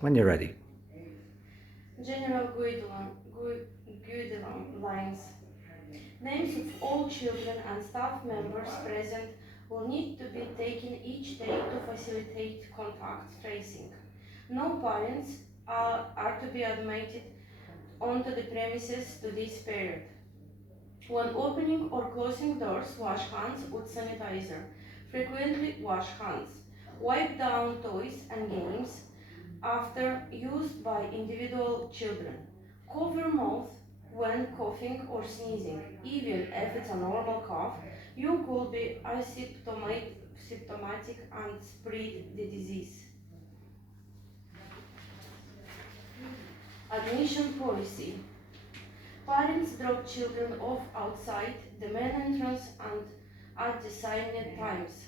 When you're ready. General guidelines. Names of all children and staff members present will need to be taken each day to facilitate contact tracing. No parents are to be admitted onto the premises to this period. When opening or closing doors, wash hands with sanitizer. Frequently wash hands. Wipe down toys and games after used by individual children. Cover mouth when coughing or sneezing. Even if it's a normal cough, you could be asymptomatic and spread the disease. Admission policy. Parents drop children off outside the main entrance and at designated times.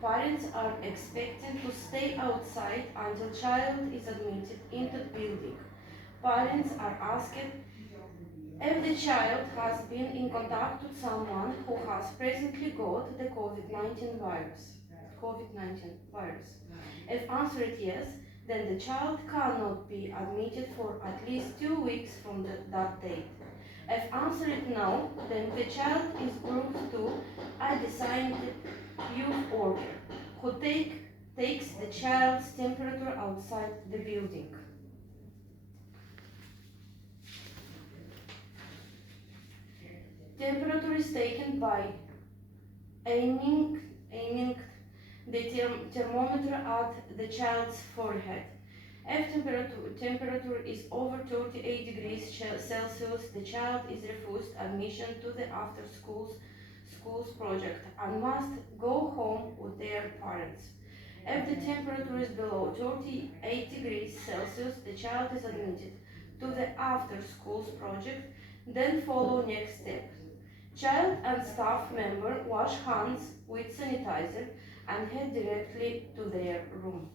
Parents are expected to stay outside until child is admitted into the building. Parents are asked if the child has been in contact with someone who has presently got the COVID-19 virus. If answered yes, then the child cannot be admitted for at least 2 weeks from that date. If answered no, then the child is grouped to a designated youth order who takes the child's temperature outside the building. Temperature is taken by aiming the thermometer at the child's forehead. If temperature is over 38 degrees Celsius, the child is refused admission to the schools project and must go home with their parents. If the temperature is below 38 degrees Celsius, the child is admitted to the after schools project, then follow next step. Child and staff member wash hands with sanitizer and head directly to their room.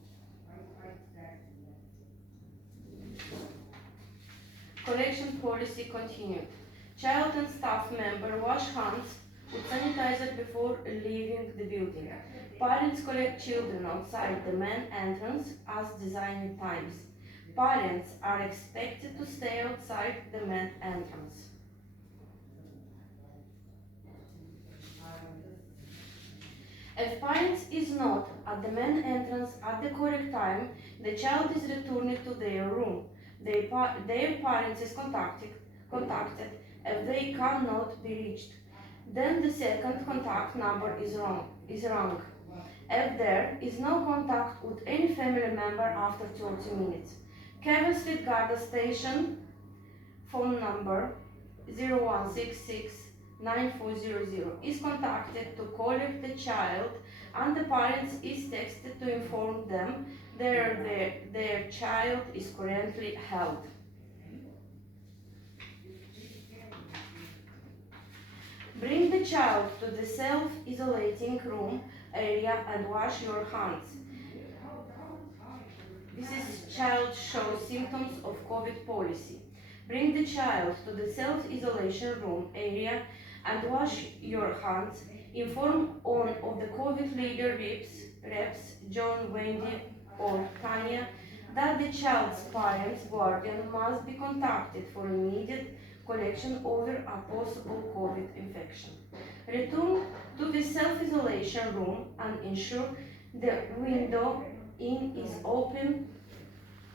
Collection policy continued. Child and staff member wash hands with sanitizer before leaving the building. Parents collect children outside the main entrance as designated times. Parents are expected to stay outside the main entrance. If parents is not at the main entrance at the correct time, the child is returned to their room. Their parents is contacted if they cannot be reached. Then the second contact number is wrong. If there is no contact with any family member after 30 minutes. Kevin Street Garda Station phone number 0166 9400 is contacted to collect the child, and the parents is texted to inform them their child is currently held. Bring the child to the self-isolating room area and wash your hands. This is child shows symptoms of COVID policy. Bring the child to the self-isolation room area and wash your hands. Inform one of the COVID leader reps, John, Wendy, or Tanya, that the child's parents' guardian must be contacted for immediate collection over a possible COVID infection. Return to the self-isolation room and ensure the window in is open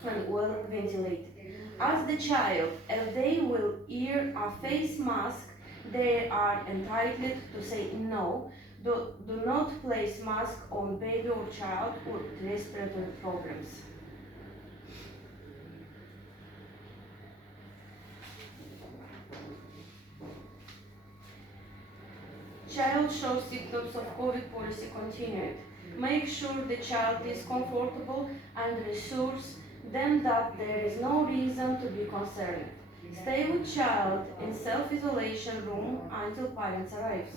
and well ventilated. Ask the child if they will wear a face mask. They are entitled to say no. Do not place mask on baby or child with respiratory problems. Child shows symptoms of COVID policy continued. Make sure the child is comfortable and reassures them that there is no reason to be concerned. Stay with child in self-isolation room until parents arrive.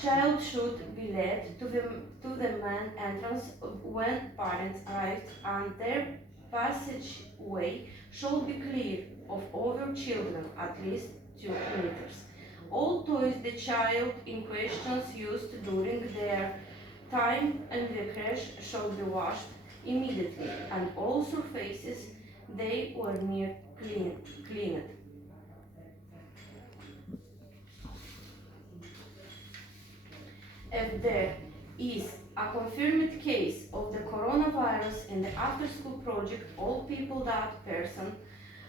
Child should be led to the main entrance when parents arrive, and their passageway should be clear of other children at least 2 meters. All toys the child in question used during their time in the creche should be washed immediately, and all surfaces they were near cleaned. If there is a confirmed case of the coronavirus in the after-school project, all people that person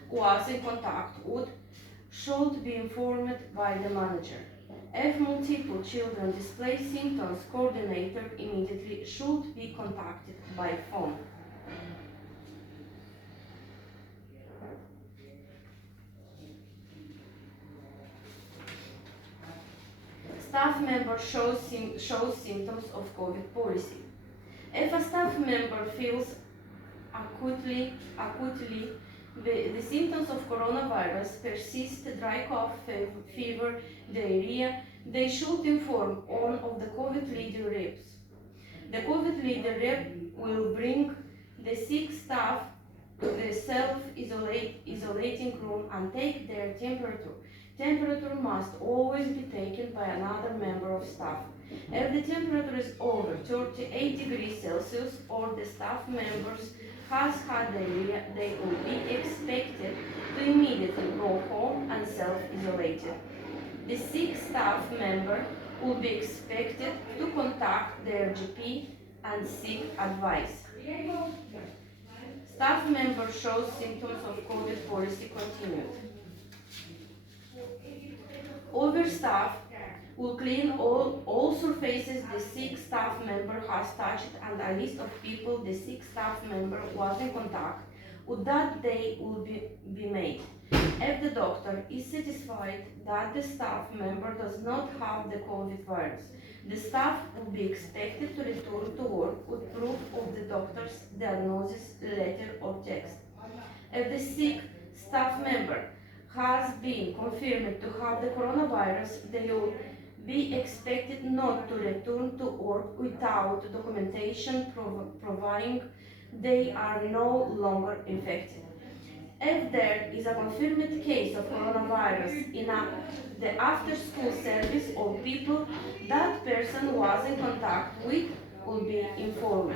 was in contact with should be informed by the manager. If multiple children display symptoms, coordinator immediately should be contacted by phone. Staff member shows symptoms of COVID policy. If a staff member feels acutely the symptoms of coronavirus persist, dry cough, fever, diarrhea, they should inform one of the COVID leader reps. The COVID leader rep will bring the sick staff to the self-isolating room and take their temperature. Temperature must always be taken by another member of staff. If the temperature is over 38 degrees Celsius or the staff members has had diarrhea, they will be expected to immediately go home and self-isolate. The sick staff member will be expected to contact their GP and seek advice. Staff member shows symptoms of COVID policy continued. Overstaff will clean all surfaces the sick staff member has touched, and a list of people the sick staff member was in contact with that day will be made. If the doctor is satisfied that the staff member does not have the COVID virus, the staff will be expected to return to work with proof of the doctor's diagnosis letter or text. If the sick staff member has been confirmed to have the coronavirus, they will be expected not to return to work without documentation proving they are no longer infected. If there is a confirmed case of coronavirus in the after-school service, or people that person was in contact with will be informed.